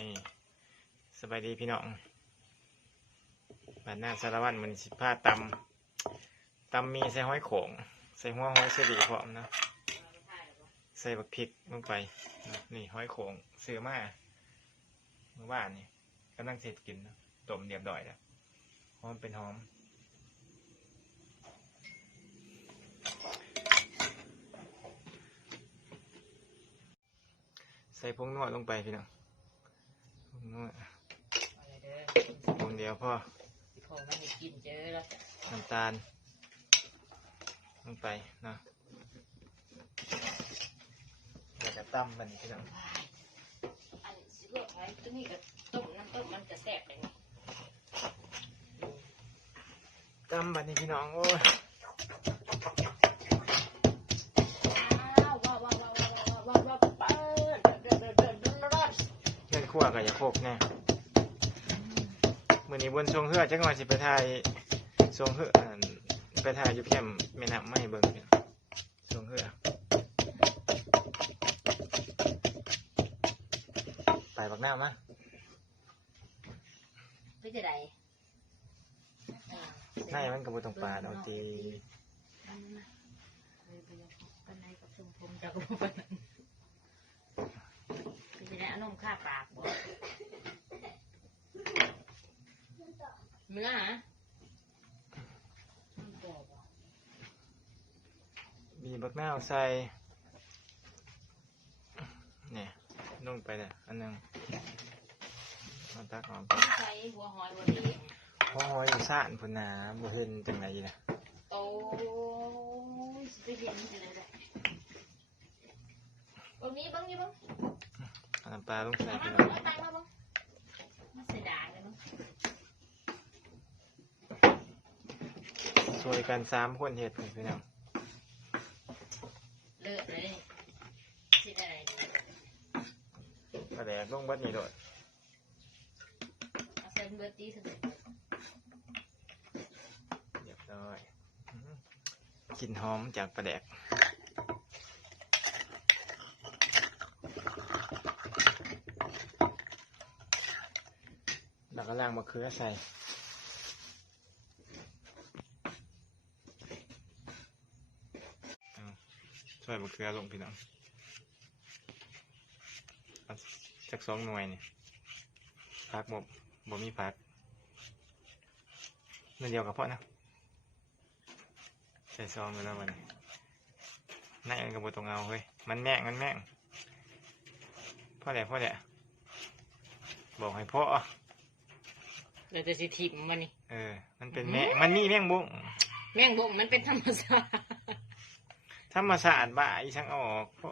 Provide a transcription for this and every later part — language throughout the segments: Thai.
นี่สบายดีพี่น้องบ้านหน้าสารวัตรมันสิผ้าตำตำมีใส่ห้อยโขง ใส่หัวห้อยเสดีพร้อมนะใส่บักพริกลงไปนี่ห้อยโขงซื้อมาเมื่อวานนี่กำลังเสร็จกินนะต้มเรียบร้อยแล้วหอมเป็นหอมใส่พงนวดลงไปพี่น้อง นวดอะไรเด้อพงเดียวพอสิพอไม่ได้กินเจอแล้วจ้ะน้ำตาลลงไปเนาะเดี๋ยวจะตั้มมันพี่น้องอันสิลวกไว้ตัวนี้ก็ต้มน้ำต้มมันจะแซ่บเลยนี่ตั้มมันนี่พี่น้องโอ้ย กับยาโคกแน่มื่อนี้บนทรงเฮือจังหวัดสิไปไทยทรงเฮืออ่าไปไทยอยู่เพียมแม่น้ำไม่เบิ่งพี่น้องทรงเฮือไปบักหน้ามาเป็นจะไดในมันกระบุตรงปลาดอกตีปันในกับชมพมจากกระปันนั้นเป็น จะได้เอานมข้าปากบ่เมื่อฮะมันบ่บ่มีบักหน้าวใส่เนี่ยลงไปเลยอันหนึงมาตักออกใส่หัวหอยหัวดีเพราะหอยอยู่ซ่านพุ่นนาบ่เห็นจังไหนนะโอ้ยสิไปเห็นจะได้เลยบางนี้บางนี้บาง เอาน้ำปลาลงใส่มาพี่น้มาองมาตังมาบางมาเสียดายเลยมั้งช่วยกันสามคนเห็ดนี่พี่น้องเลิกเลยสิได้อะไรดีกระแดกลงเบัดนี่โดดเอาเส้นเบอร์ตีสเต็ปเรียบร้อยอื้อหือกลิ่นหอมจากปลาแดก แล้วก็ล่างมะเขือใส่ช่วยมะเขือลงพี่น้องจากสองหน่วยนี่พักบ่บ่มีพักนั่นเดียวกับพ่อนะใส่ซองไปแล้วมันนายมันกับบตรงเอาเฮ้ยมันแม่งมันแม่งพ่อแหละพ่อแหละบอกให้พ่อ เราจะสิทิมมันนี่ เออ มันเป็นแม่งมันมีแม่งบุ้งแม่งบ่มมันเป็นธรรมชาติธรรมศาสตร์บ่ายช่างเอาออกพ่อ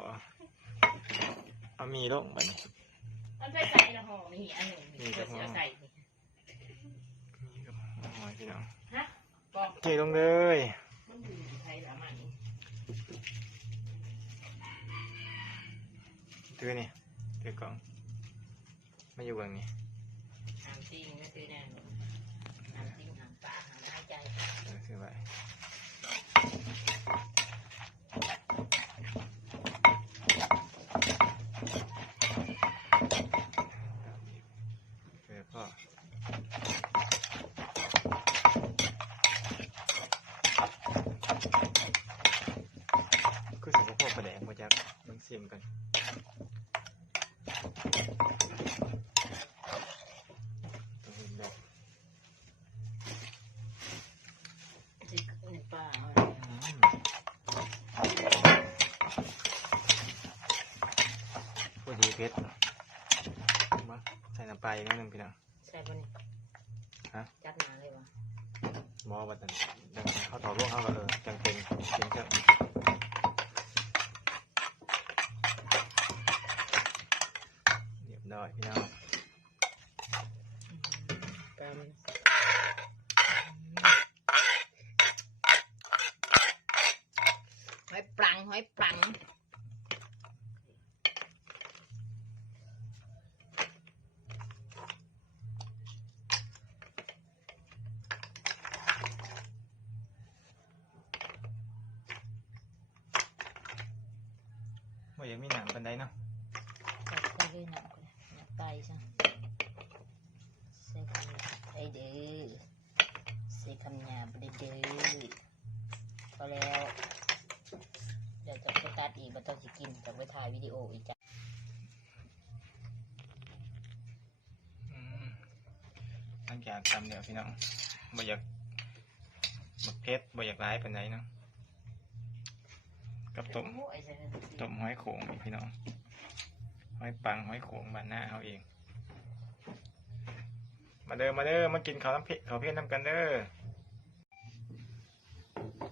เอามีลงไปนี่ มันใส่ใส่ละห่อนี่อันหนึ่งนี่เดี๋ยวสิเอาใส่นี่มีกับหอยพี่น้องฮะบอกเทลงเลย มันอยู่ไทยละมันถือนี่ถือกล่องมาอยู่เบื้องนี้ หามจริงนะคือแน่หามจริงหามปากหามหายใจ คือไว้เออพ่อ คือสิบพวกประแดงมาจากเบิ่งซิมกันต้องเห็นแบบ สิในป่าเอา อืม พอดีเพชรมาใส่น้ำปลาอีกนิดนึงพี่น้องใส่บนนี่ฮะจัดมาเลยวะบอบัดนั้นดังเขาถอดลูกเขาก็เออจังเป็นเป็น บ่อยากมีหนังปันไดเนาะตัดไปเลยหนังคนหนังไตซะเสกคำไปเด้อเสกคำหยาไปเด้อพอแล้ว เดี๋ยวจะไปตัดอีกมาต้องสิกินจะไปถ่ายวิดีโออีกจ้ะหลังจากทำเนี่ยพี่น้องบ่อยากบักเก็ตบ่อยากร้ายปันไดเนาะ กับต้มต้มหอยโขงพี่น้องหอยปังหอยโขงบ้านหน้าเอาเอง มาเด้อมาเด้อมากินข้าวน้ำเพชรข้าวเพชรน้ำกันเด้อ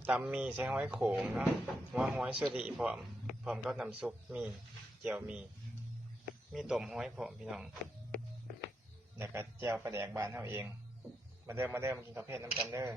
ตำมีใส่หอยโขงเนาะหัวหอยสุดีพร้อมพร้อมก็น้ำซุปมีเจียวมี มีต้มหอยพร้อมพี่น้องแล้วก็เจียวปลาแดกบานเอาเอง มาเด้อมาเด้อมากินข้าวเพชรน้ำกันเด้อ